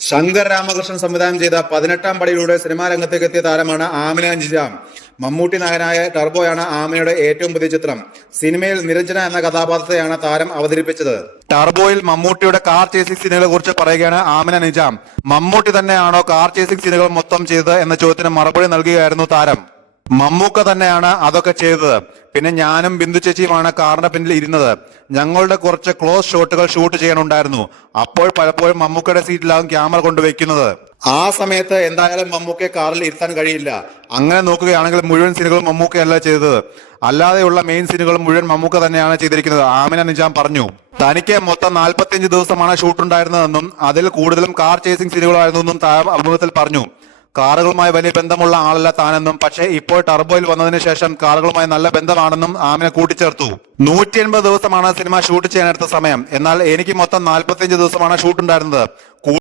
ശങ്കർ രാമകൃഷ്ണൻ സംവിധാനം ചെയ്ത 18-ാം പടിയിലൂടെ സിനിമാ രംഗത്തേക്ക് എത്തിയ താരമാണ് ആമിന നിജാം. മമ്മൂട്ടി നായകനായ ടർബോയാണ് ആമിനയുടെ ഏറ്റവും പുതിയ ചിത്രം. സിനിമയിൽ നിരഞ്ജന എന്ന കഥാപാത്രത്തെയാണ് താരം അവതരിപ്പിച്ചത്. ടർബോയിൽ മമ്മൂട്ടിയുടെ കാർ ചേസിംഗ് സീനുകളെ കുറിച്ച് പറയുകയാണ് ആമിന നിജാം. മമ്മൂട്ടി തന്നെയാണോ കാർ ചേസിംഗ് സീനുകൾ മൊത്തം ചെയ്തത് എന്ന ചോദ്യത്തിന് മറുപടി നൽകുകയായിരുന്നു താരം. മമ്മൂക്ക തന്നെയാണ് അതൊക്കെ ചെയ്തത്. പിന്നെ ഞാനും ബിന്ദു ചേച്ചിയുമാണ് കാറിന്റെ പിന്നിൽ ഇരുന്നത്. ഞങ്ങളുടെ കുറച്ച് ക്ലോസ് ഷോട്ടുകൾ ഷൂട്ട് ചെയ്യാനുണ്ടായിരുന്നു. അപ്പോൾ പലപ്പോഴും മമ്മൂക്കയുടെ സീറ്റിലാകും ക്യാമറ കൊണ്ടുവയ്ക്കുന്നത്. ആ സമയത്ത് എന്തായാലും മമ്മൂക്കയെ കാറിൽ ഇരുത്താൻ കഴിയില്ല. അങ്ങനെ നോക്കുകയാണെങ്കിൽ മുഴുവൻ സീനുകളും മമ്മൂക്കയല്ല ചെയ്തത്. അല്ലാതെയുള്ള മെയിൻ സീനുകൾ മുഴുവൻ മമ്മൂക്ക തന്നെയാണ് ചെയ്തിരിക്കുന്നത്. ആമിന നിജാം പറഞ്ഞു. തനിക്ക് മൊത്തം 45 ദിവസമാണ് ഷൂട്ടുണ്ടായിരുന്നതെന്നും അതിൽ കൂടുതലും കാർ ചേസിംഗ് സീനുകളായിരുന്നെന്നും താരം അഭിമുഖത്തിൽ പറഞ്ഞു. കാറുകളുമായി വലിയ ബന്ധമുള്ള ആളല്ല താനെന്നും, പക്ഷേ ഇപ്പോൾ ടർബോയിൽ വന്നതിന് ശേഷം കാറുകളുമായി നല്ല ബന്ധമാണെന്നും ആമിന കൂട്ടിച്ചേർത്തു. 180 ദിവസമാണ് സിനിമ ഷൂട്ട് ചെയ്യാനെടുത്ത സമയം. എന്നാൽ എനിക്ക് മൊത്തം 45 ദിവസമാണ് ഷൂട്ടുണ്ടായിരുന്നത്.